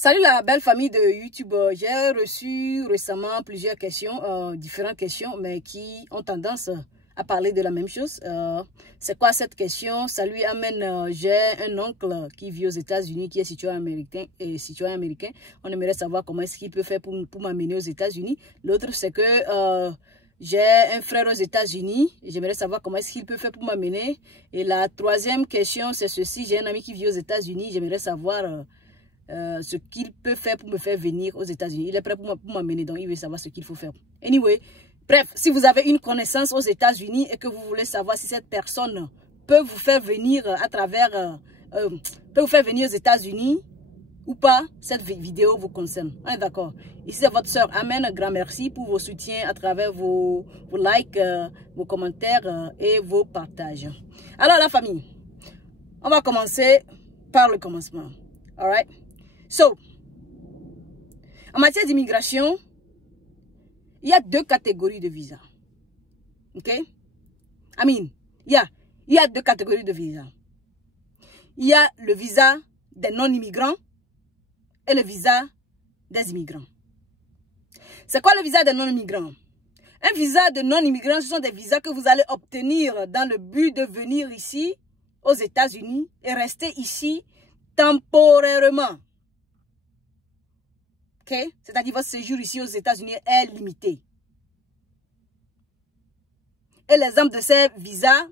Salut la belle famille de YouTube. J'ai reçu récemment plusieurs questions, différentes questions, mais qui ont tendance à parler de la même chose. C'est quoi cette question? Ça lui amène, j'ai un oncle qui vit aux États-Unis, qui est citoyen américain. On aimerait savoir comment est-ce qu'il peut faire pour m'amener aux États-Unis. L'autre, c'est que j'ai un frère aux États-Unis. J'aimerais savoir comment est-ce qu'il peut faire pour m'amener. Et la troisième question, c'est ceci. J'ai un ami qui vit aux États-Unis. J'aimerais savoir ce qu'il peut faire pour me faire venir aux États-Unis. Il est prêt pour m'amener, donc il veut savoir ce qu'il faut faire. Anyway, bref, si vous avez une connaissance aux États-Unis et que vous voulez savoir si cette personne peut vous faire venir à travers, peut vous faire venir aux États-Unis ou pas, cette vidéo vous concerne. On est d'accord? Ici, c'est votre soeur. Amen. Un grand merci pour vos soutiens à travers vos likes, vos commentaires et vos partages. Alors, la famille, on va commencer par le commencement. All right? So, en matière d'immigration, il y a deux catégories de visas. OK? I mean, il y a deux catégories de visas. Il y a le visa des non-immigrants et le visa des immigrants. C'est quoi le visa des non-immigrants? Un visa de non-immigrants, ce sont des visas que vous allez obtenir dans le but de venir ici, aux États-Unis, et rester ici temporairement. Okay? C'est-à-dire votre séjour ici aux États-Unis est limité. Et l'exemple de ces visas,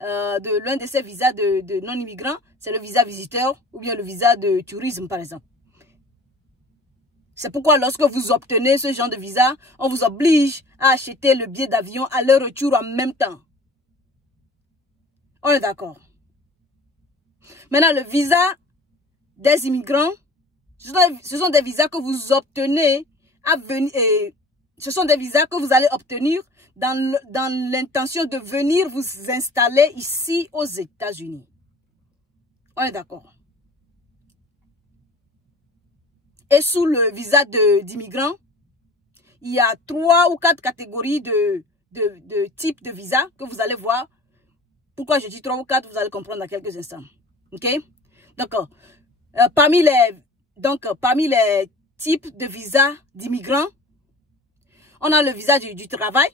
de l'un de ces visas de non-immigrants, c'est le visa visiteur ou bien le visa de tourisme, par exemple. C'est pourquoi lorsque vous obtenez ce genre de visa, on vous oblige à acheter le billet d'avion à leur retour en même temps. On est d'accord. Maintenant, le visa des immigrants, ce sont des visas que vous obtenez à venir, ce sont des visas que vous allez obtenir dans l'intention de venir vous installer ici aux États-Unis. On est d'accord. Et sous le visa d'immigrants, il y a 3 ou 4 catégories de types de visa que vous allez voir. Pourquoi je dis 3 ou 4, vous allez comprendre dans quelques instants. OK? D'accord. Parmi les types de visas d'immigrants, on a le visa du travail.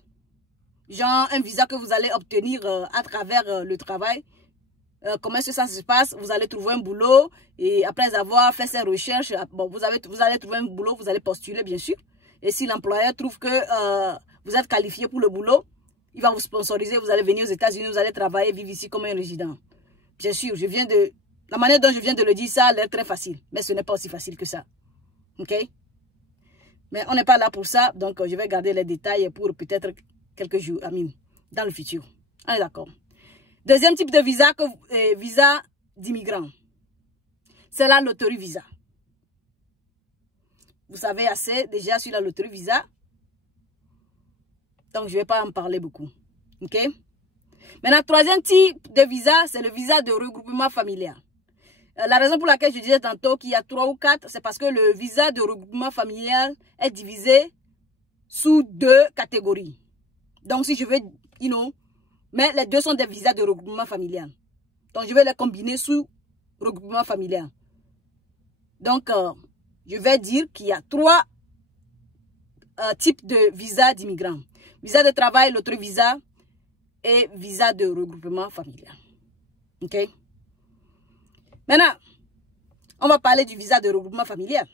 Genre un visa que vous allez obtenir à travers le travail. Comment est-ce que ça se passe? Vous allez trouver un boulot et après avoir fait ces recherches, bon, vous allez trouver un boulot, vous allez postuler bien sûr. Et si l'employeur trouve que vous êtes qualifié pour le boulot, il va vous sponsoriser, vous allez venir aux États-Unis, vous allez travailler, vivre ici comme un résident. Bien sûr, la manière dont je viens de le dire, ça a l'air très facile, mais ce n'est pas aussi facile que ça. OK? Mais on n'est pas là pour ça, donc je vais garder les détails pour peut-être quelques jours, dans le futur. On est d'accord. Deuxième type de visa, visa d'immigrants. C'est la loterie visa. Vous savez assez déjà sur la loterie visa. Donc, je ne vais pas en parler beaucoup. OK? Maintenant, troisième type de visa, c'est le visa de regroupement familial. La raison pour laquelle je disais tantôt qu'il y a 3 ou 4, c'est parce que le visa de regroupement familial est divisé sous 2 catégories. Donc, si je veux, mais les deux sont des visas de regroupement familial. Donc, je vais les combiner sous regroupement familial. Donc, je vais dire qu'il y a 3 types de visas d'immigrants. Visa de travail, l'autre visa et visa de regroupement familial. OK? Maintenant, on va parler du visa de regroupement familial.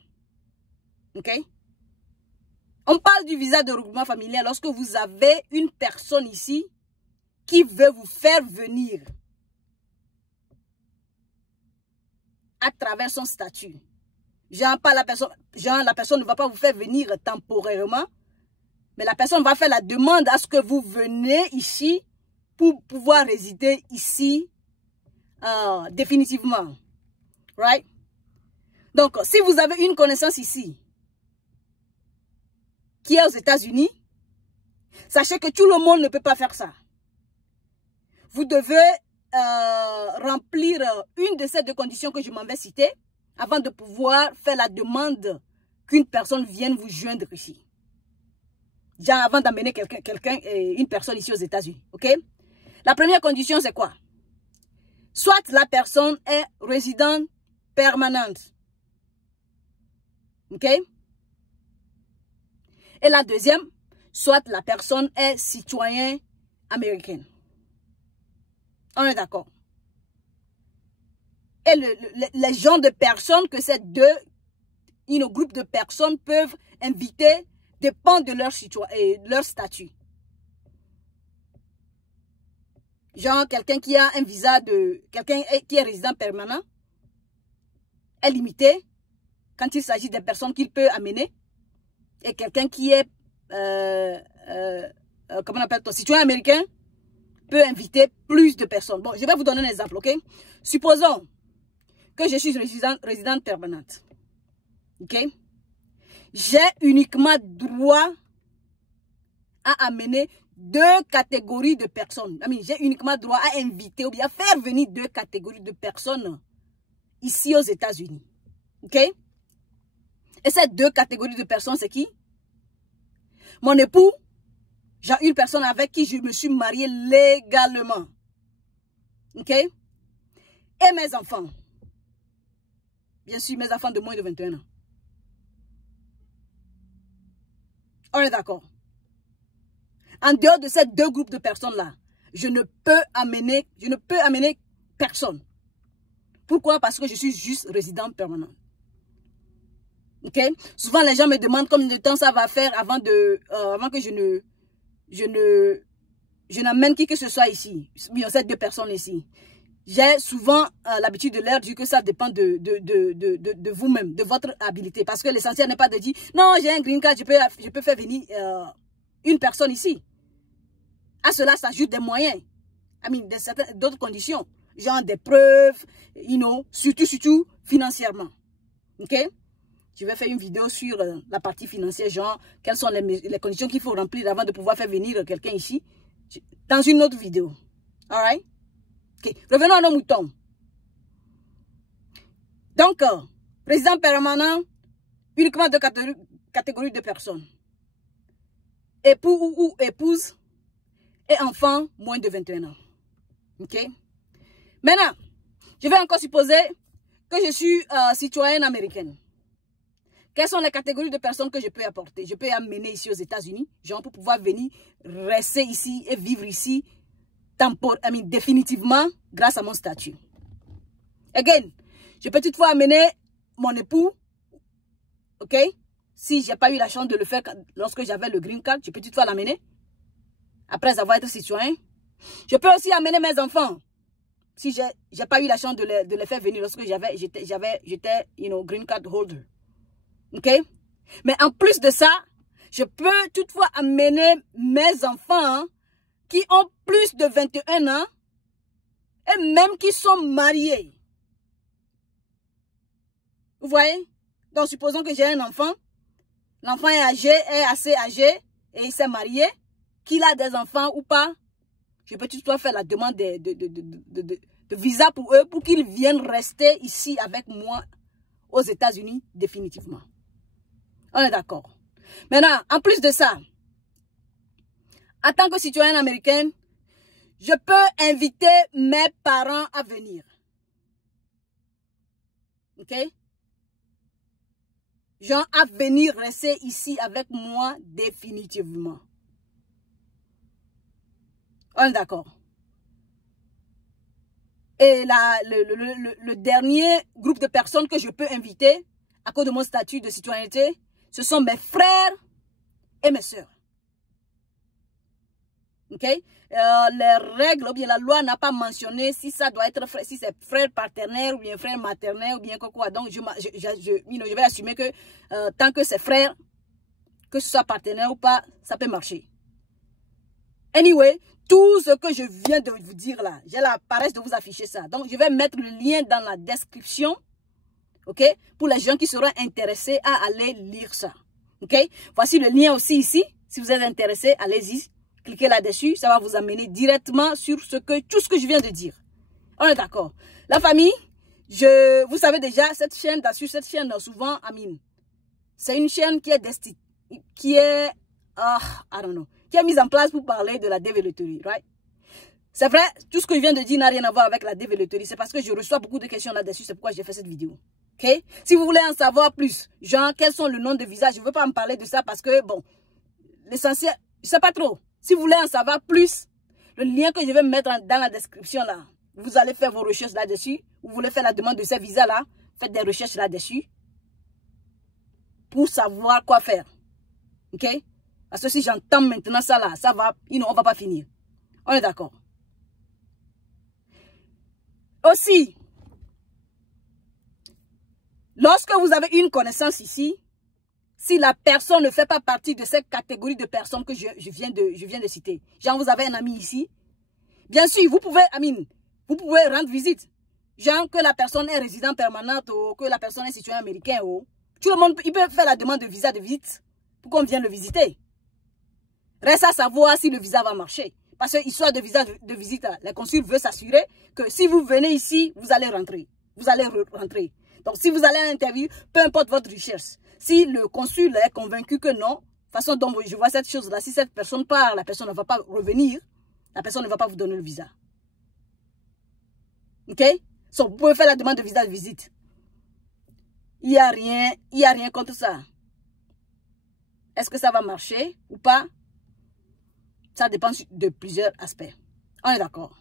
OK? On parle du visa de regroupement familial lorsque vous avez une personne ici qui veut vous faire venir à travers son statut. Genre, la personne ne va pas vous faire venir temporairement, mais la personne va faire la demande à ce que vous venez ici pour pouvoir résider ici définitivement. Right? Donc, si vous avez une connaissance ici qui est aux États-Unis, sachez que tout le monde ne peut pas faire ça. Vous devez remplir une de ces 2 conditions que je m'en vais citer avant de pouvoir faire la demande qu'une personne vienne vous joindre ici. Genre avant d'amener une personne ici aux États-Unis. OK? La première condition, c'est quoi? Soit la personne est résidente permanente. OK? Et la deuxième, soit la personne est citoyen américain. On est d'accord? Et les genres de personnes que ces deux groupes de personnes peuvent inviter dépend de leur statut. Genre, quelqu'un qui a un visa quelqu'un qui est résident permanent est limité quand il s'agit des personnes qu'il peut amener. Et quelqu'un qui est, comment on appelle ça, citoyen américain peut inviter plus de personnes. Bon, je vais vous donner un exemple, ok? Supposons que je suis résidente permanente. Ok? J'ai uniquement droit à amener 2 catégories de personnes. J'ai uniquement droit à inviter ou bien faire venir 2 catégories de personnes ici aux États-Unis. Ok? Et ces 2 catégories de personnes, c'est qui? Mon époux, j'ai une personne avec qui je me suis mariée légalement. Ok? Et mes enfants. Bien sûr, mes enfants de moins de 21 ans. On est d'accord? En dehors de ces 2 groupes de personnes-là, je ne peux amener personne. Pourquoi? Parce que je suis juste résident permanent. Ok? Souvent, les gens me demandent combien de temps ça va faire avant que je n'amène qui que ce soit ici. Bien, ces 2 personnes ici. J'ai souvent l'habitude de leur dire que ça dépend de vous-même, de votre habilité. Parce que l'essentiel n'est pas de dire, non, j'ai un green card, je peux faire venir une personne ici. À cela s'ajoutent des moyens, d'autres conditions, genre des preuves, surtout financièrement. Ok? Je vais faire une vidéo sur la partie financière, genre, quelles sont les conditions qu'il faut remplir avant de pouvoir faire venir quelqu'un ici, dans une autre vidéo. Alright? Ok, revenons à nos moutons. Donc, résident permanent, uniquement 2 catégories de personnes. Époux ou épouse et enfant moins de 21 ans. Ok? Maintenant, je vais encore supposer que je suis citoyenne américaine. Quelles sont les catégories de personnes que je peux apporter? Je peux amener ici aux États-Unis, genre pour pouvoir venir rester ici et vivre ici définitivement grâce à mon statut. Again, je peux toutefois amener mon époux, ok? Si je n'ai pas eu la chance de le faire lorsque j'avais le green card, je peux toutefois l'amener après avoir été citoyen. Je peux aussi amener mes enfants si je n'ai pas eu la chance de les faire venir lorsque j'étais green card holder. Ok? Mais en plus de ça, je peux toutefois amener mes enfants qui ont plus de 21 ans et même qui sont mariés. Vous voyez? Donc, supposons que j'ai un enfant. L'enfant est assez âgé et il s'est marié. Qu'il a des enfants ou pas, je peux toutefois faire la demande de visa pour eux pour qu'ils viennent rester ici avec moi aux États-Unis définitivement. On est d'accord. Maintenant, en plus de ça, en tant que citoyenne américaine, je peux inviter mes parents à venir. Ok? Genre à venir rester ici avec moi définitivement. On est d'accord. Et le dernier groupe de personnes que je peux inviter à cause de mon statut de citoyenneté, ce sont mes frères et mes sœurs. Ok? Les règles ou bien la loi n'a pas mentionné si ça doit être si c'est frère partenaire ou bien frère maternel ou bien quoi. Donc je vais assumer que tant que c'est frère, que ce soit partenaire ou pas, ça peut marcher. Anyway, tout ce que je viens de vous dire là, j'ai la paresse de vous afficher ça. Donc je vais mettre le lien dans la description, ok, pour les gens qui seront intéressés à aller lire ça. Ok? Voici le lien aussi ici. Si vous êtes intéressé, allez-y. Cliquez là-dessus. Ça va vous amener directement sur tout ce que je viens de dire. On est d'accord. La famille, vous savez déjà, cette chaîne, souvent, c'est une chaîne qui est mise en place pour parler de la développerie, right? C'est vrai, tout ce que je viens de dire n'a rien à voir avec la développerie. C'est parce que je reçois beaucoup de questions là-dessus. C'est pourquoi j'ai fait cette vidéo. Ok? Si vous voulez en savoir plus, genre, quels sont le nom de visa, je ne veux pas me parler de ça parce que, bon, l'essentiel, je ne sais pas trop. Si vous voulez en savoir plus, le lien que je vais mettre dans la description là, vous allez faire vos recherches là-dessus. Vous voulez faire la demande de ces visas-là, faites des recherches là-dessus pour savoir quoi faire. Ok? Parce que si j'entends maintenant ça là, ça va, on va pas finir. On est d'accord. Aussi, lorsque vous avez une connaissance ici, si la personne ne fait pas partie de cette catégorie de personnes que je viens de citer, genre vous avez un ami ici, bien sûr, vous pouvez rendre visite. Genre que la personne est résident permanente ou que la personne est citoyen américain ou tout le monde, il peut faire la demande de visa de visite pour qu'on vienne le visiter. Reste à savoir si le visa va marcher. Parce que histoire de visa de visite, le consul veut s'assurer que si vous venez ici, vous allez rentrer. Vous allez rentrer. Donc si vous allez à l'interview, peu importe votre recherche, si le consul est convaincu que non, de toute façon dont je vois cette chose-là, si cette personne part, la personne ne va pas revenir, la personne ne va pas vous donner le visa. Ok? So, vous pouvez faire la demande de visa de visite. Il n'y a rien contre ça. Est-ce que ça va marcher ou pas? Ça dépend de plusieurs aspects. On est d'accord.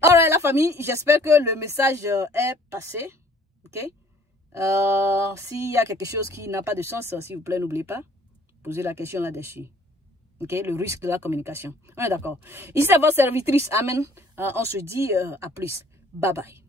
Alright, la famille, j'espère que le message est passé. Ok? S'il y a quelque chose qui n'a pas de sens, s'il vous plaît, n'oubliez pas. Posez la question là-dessus. Ok? Le risque de la communication. On est d'accord. Ici, c'est votre servitrice. Amen. On se dit à plus. Bye bye.